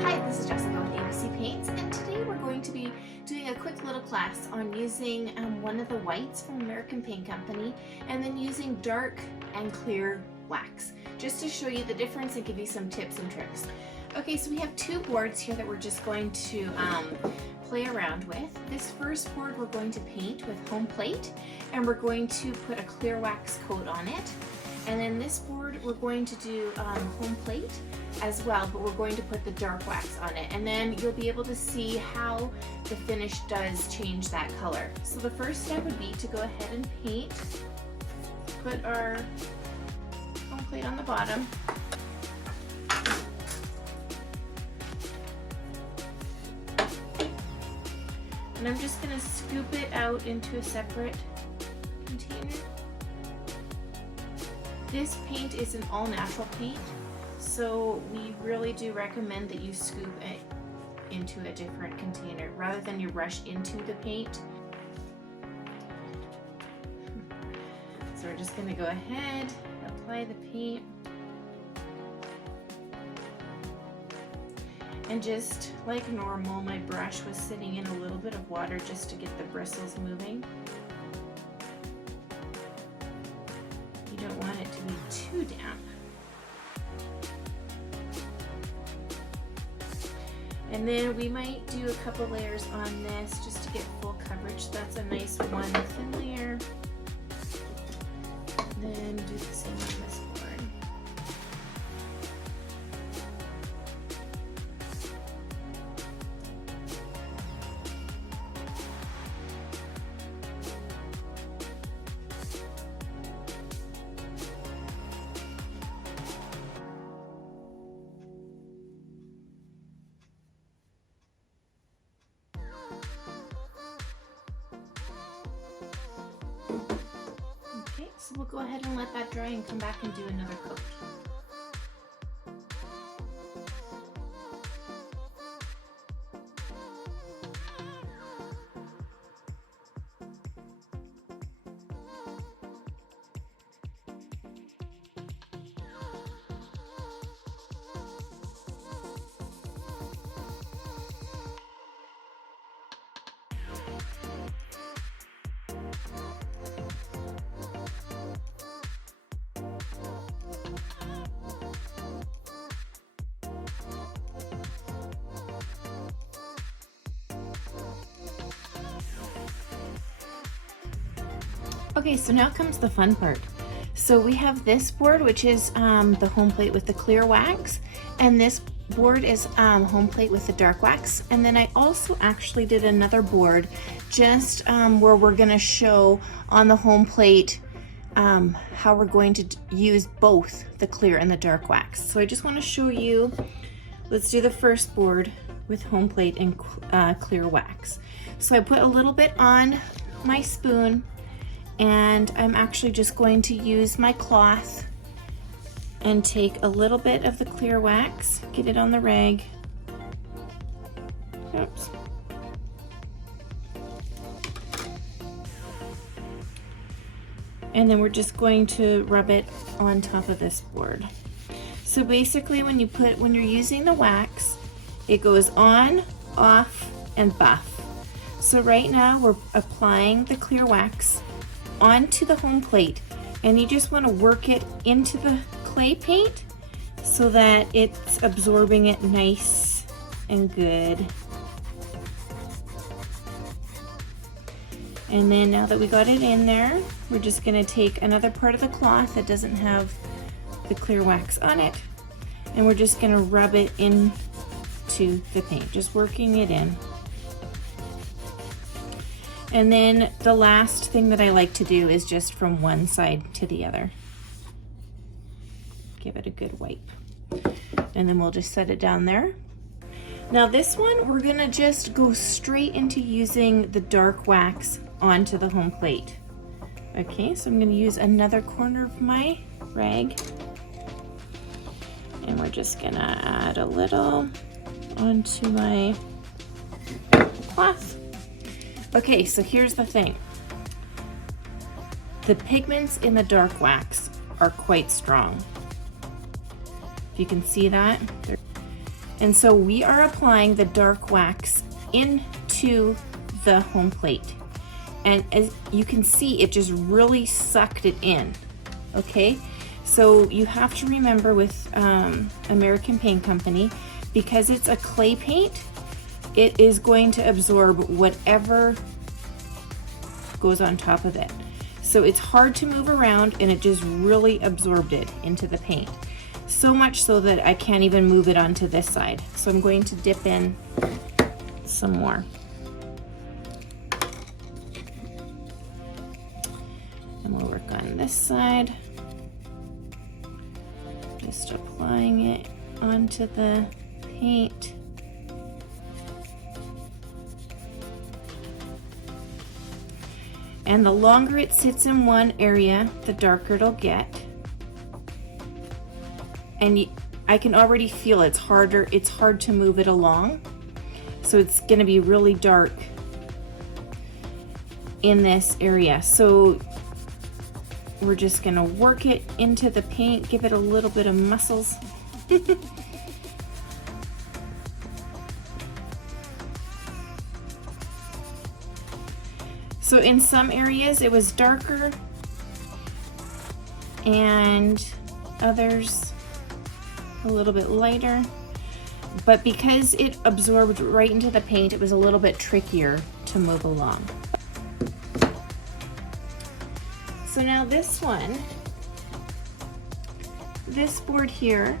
Hi, this is Jessica with APC Paints, and today we're going to be doing a quick little class on using one of the whites from American Paint Company and then using dark and clear wax, just to show you the difference and give you some tips and tricks. Okay, so we have two boards here that we're just going to play around with. This first board we're going to paint with home plate, and we're going to put a clear wax coat on it. And then this board we're going to do home plate as well, but we're going to put the dark wax on it. And then you'll be able to see how the finish does change that color. So the first step would be to go ahead and paint. Put our home plate on the bottom. And I'm just going to scoop it out into a separate container. This paint is an all-natural paint, so we really do recommend that you scoop it into a different container rather than you rush into the paint. So we're just going to go ahead, apply the paint, and just like normal, my brush was sitting in a little bit of water just to get the bristles moving. You don't want it to be too damp. And then we might do a couple layers on this just to get full coverage. That's a nice one thin layer. Then do the same on this board. So we'll go ahead and let that dry and come back and do another coat. Okay, so now comes the fun part. So we have this board, which is the home plate with the clear wax, and this board is home plate with the dark wax. And then I also actually did another board just where we're gonna show on the home plate how we're going to use both the clear and the dark wax. So I just wanna show you, let's do the first board with home plate and clear wax. So I put a little bit on my spoon, and I'm actually just going to use my cloth and take a little bit of the clear wax, get it on the rag. Oops. And then we're just going to rub it on top of this board. So basically when you're using the wax, it goes on, off, and buff. So right now we're applying the clear wax onto the home plate, and you just want to work it into the clay paint so that it's absorbing it nice and good. And then now that we got it in there, we're just going to take another part of the cloth that doesn't have the clear wax on it, and we're just going to rub it into the paint, just working it in. And then the last thing that I like to do is just from one side to the other. Give it a good wipe. And then we'll just set it down there. Now this one, we're gonna just go straight into using the dark wax onto the home plate. Okay, so I'm gonna use another corner of my rag. And we're just gonna add a little onto my cloth. Okay, so here's the thing. The pigments in the dark wax are quite strong. If you can see that. And so we are applying the dark wax into the home plate. And as you can see, it just really sucked it in, okay? So you have to remember with American Paint Company, because it's a clay paint, it is going to absorb whatever goes on top of it. So it's hard to move around, and it just really absorbed it into the paint. So much so that I can't even move it onto this side. So I'm going to dip in some more. And we'll work on this side. Just applying it onto the paint. And the longer it sits in one area, the darker it'll get. And I can already feel it's hard to move it along. So it's gonna be really dark in this area. So we're just gonna work it into the paint, give it a little bit of muscles. So in some areas it was darker and others a little bit lighter, but because it absorbed right into the paint, it was a little bit trickier to move along. So now this board here,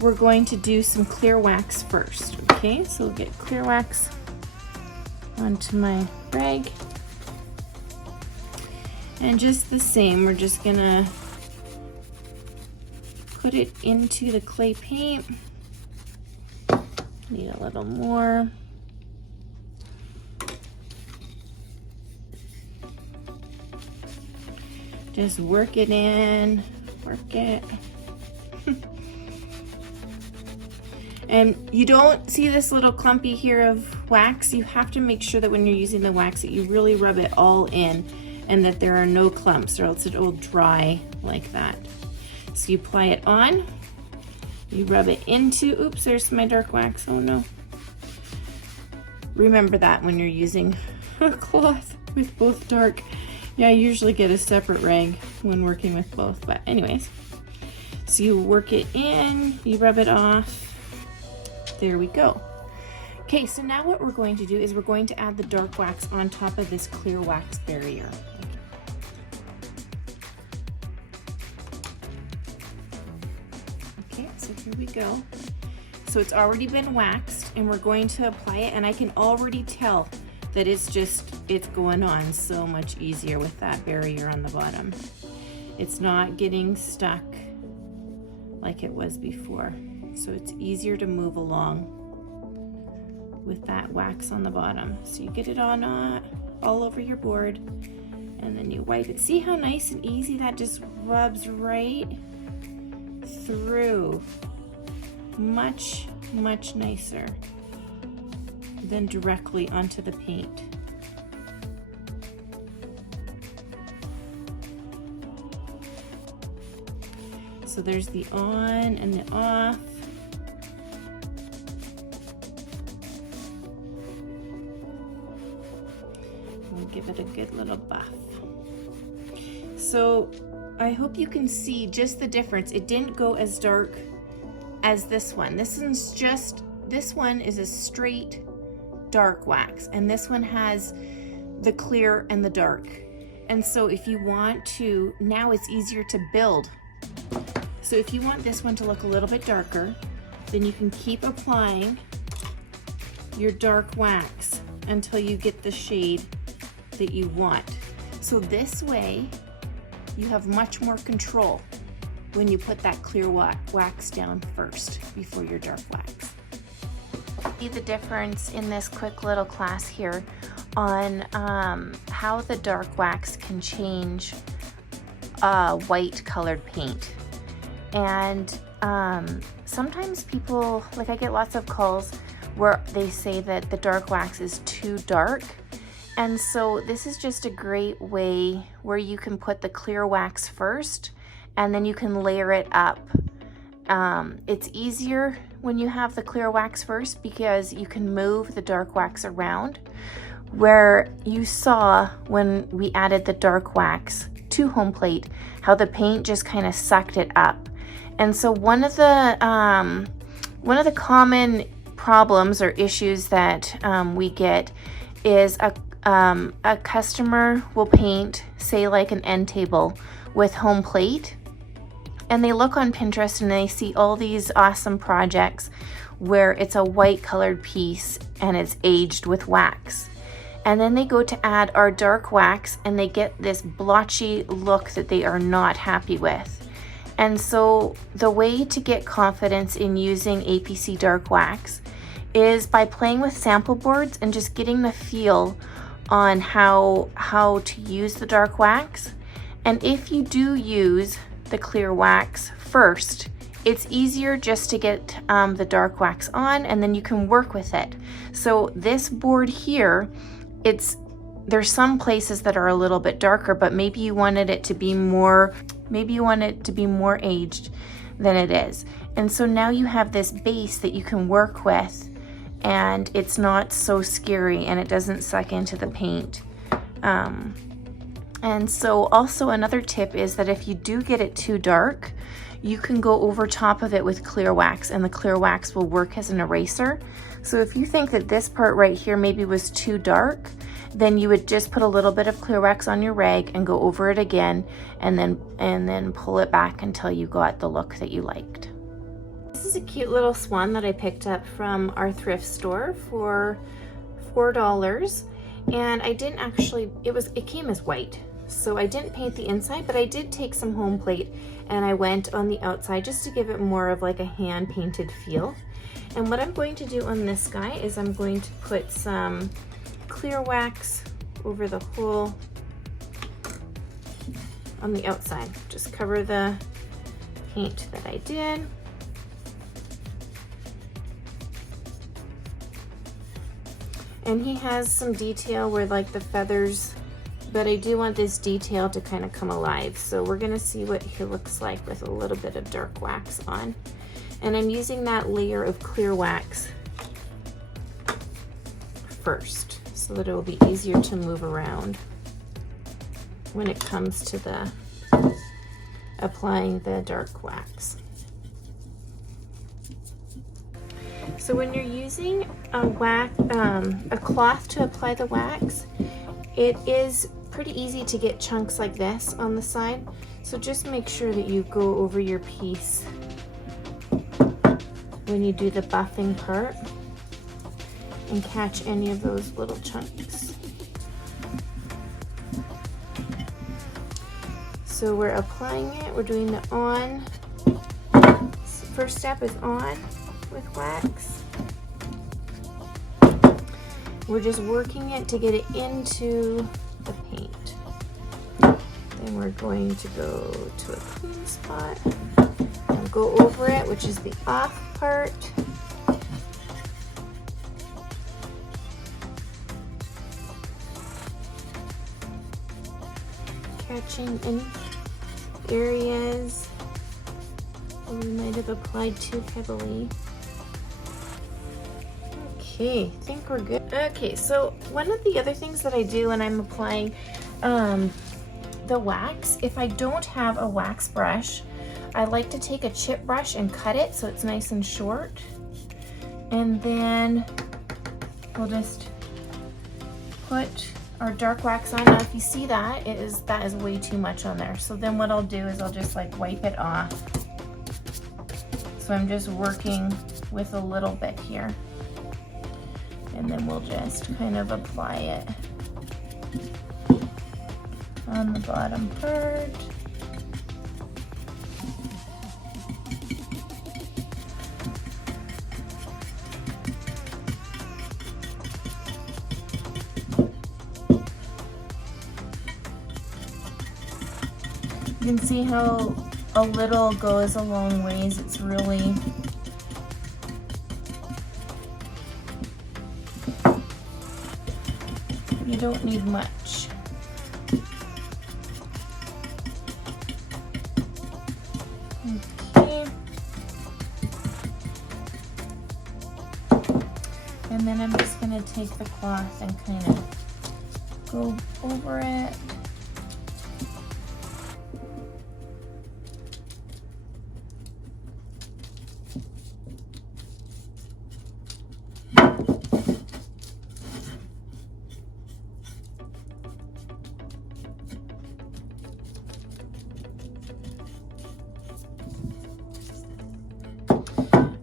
we're going to do some clear wax first, okay? So we'll get clear wax onto my rag. And just the same, we're just gonna put it into the clay paint. Need a little more. Just work it in, work it. And you don't see this little clumpy here of wax. You have to make sure that when you're using the wax that you really rub it all in and that there are no clumps, or else it will dry like that. So you apply it on, you rub it into, oops, there's my dark wax, oh no. Remember that when you're using a cloth with both dark. Yeah, I usually get a separate rag when working with both, but anyways. So you work it in, you rub it off, there we go. Okay, so now what we're going to do is we're going to add the dark wax on top of this clear wax barrier. Okay, so here we go. So it's already been waxed and we're going to apply it, and I can already tell that it's going on so much easier with that barrier on the bottom. It's not getting stuck like it was before. So it's easier to move along with that wax on the bottom. So you get it on all over your board, and then you wipe it. See how nice and easy that just rubs right through. Much, much nicer than directly onto the paint. So there's the on and the off. We'll give it a good little buff. So I hope you can see just the difference. It didn't go as dark as this one. This one is a straight dark wax, and this one has the clear and the dark. And so if you want to, now it's easier to build. So if you want this one to look a little bit darker, then you can keep applying your dark wax until you get the shade that you want. So this way you have much more control when you put that clear wax down first before your dark wax. See the difference in this quick little class here on how the dark wax can change white colored paint. And sometimes people, like I get lots of calls where they say that the dark wax is too dark. And so this is just a great way where you can put the clear wax first, and then you can layer it up it's easier when you have the clear wax first because you can move the dark wax around, where you saw when we added the dark wax to home plate how the paint just kind of sucked it up. And so one of the common problems or issues that we get is a customer will paint, say like an end table with home plate, and they look on Pinterest and they see all these awesome projects where it's a white colored piece and it's aged with wax. And then they go to add our dark wax and they get this blotchy look that they are not happy with. And so the way to get confidence in using APC dark wax is by playing with sample boards and just getting the feel on how to use the dark wax. And if you do use the clear wax first, it's easier just to get the dark wax on, and then you can work with it. So this board here, there's some places that are a little bit darker, but maybe you wanted it to be more aged than it is. And so now you have this base that you can work with, and it's not so scary and it doesn't suck into the paint. And so also another tip is that if you do get it too dark, you can go over top of it with clear wax, and the clear wax will work as an eraser. So if you think that this part right here maybe was too dark, then you would just put a little bit of clear wax on your rag and go over it again, and then pull it back until you got the look that you liked. This is a cute little swan that I picked up from our thrift store for $4. And I didn't actually, it came as white. So I didn't paint the inside, but I did take some home plate and I went on the outside just to give it more of like a hand painted feel. And what I'm going to do on this guy is I'm going to put some clear wax over the whole on the outside. Just cover the paint that I did. And he has some detail where like the feathers, but I do want this detail to kind of come alive. So we're gonna see what he looks like with a little bit of dark wax on. And I'm using that layer of clear wax first so that it will be easier to move around when it comes to the applying the dark wax. So when you're using a cloth to apply the wax, it is pretty easy to get chunks like this on the side. So just make sure that you go over your piece when you do the buffing part and catch any of those little chunks. So we're applying it, we're doing the on. First step is on with wax. We're just working it to get it into the paint. Then we're going to go to a clean spot and go over it, which is the off part. Catching any areas where we might have applied too heavily. Okay, I think we're good. Okay, so one of the other things that I do when I'm applying the wax, if I don't have a wax brush, I like to take a chip brush and cut it so it's nice and short. And then we'll just put our dark wax on. Now if you see that, that is way too much on there. So then what I'll do is I'll just like wipe it off. So I'm just working with a little bit here. And then we'll just kind of apply it on the bottom part. You can see how a little goes a long ways. It's really you don't need much. Okay. And then I'm just gonna take the cloth and kind of go over it.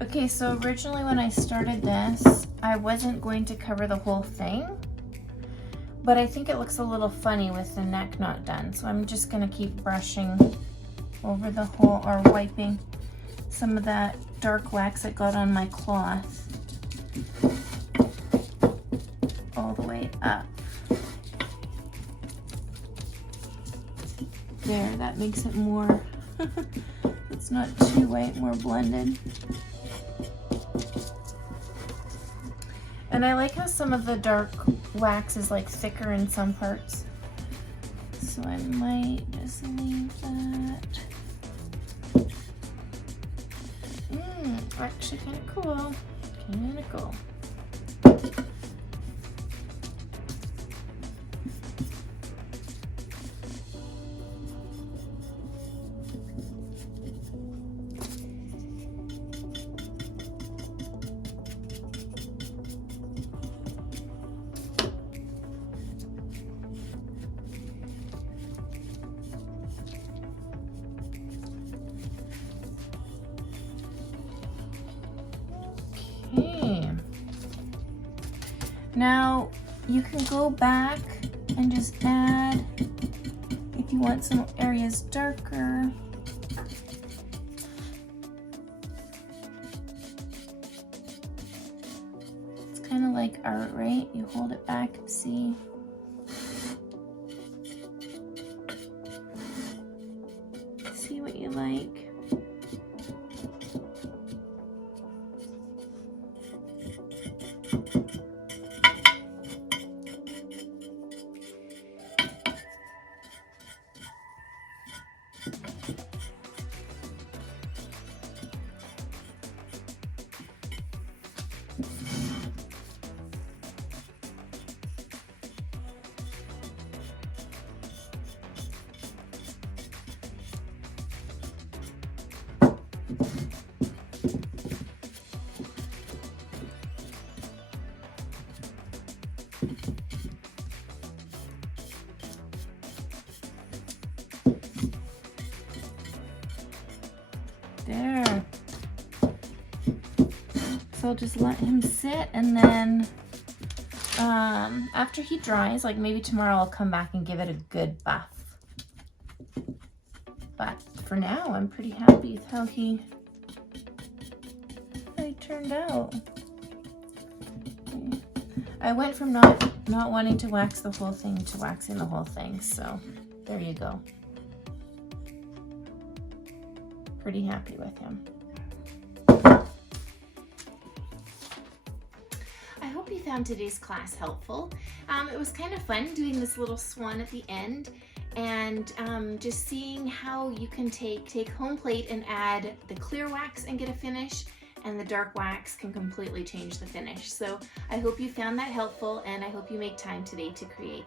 Okay, so originally when I started this, I wasn't going to cover the whole thing, but I think it looks a little funny with the neck not done. So I'm just gonna keep brushing over the whole, or wiping some of that dark wax that got on my cloth all the way up. There, that makes it more, it's not too white, more blended. And I like how some of the dark wax is like thicker in some parts. So I might just leave that. Actually kind of cool. Kind of cool. Okay. Now you can go back and just add, if you want some areas darker. It's kind of like art, right? You hold it back and see. See what you like. There. So I'll just let him sit, and then after he dries, like maybe tomorrow, I'll come back and give it a good buff. But for now, I'm pretty happy with how he turned out. Okay. I went from not wanting to wax the whole thing to waxing the whole thing, so there you go. Pretty happy with him. I hope you found today's class helpful. It was kind of fun doing this little swan at the end, and just seeing how you can take home plate and add the clear wax and get a finish, and the dark wax can completely change the finish. So I hope you found that helpful, and I hope you make time today to create.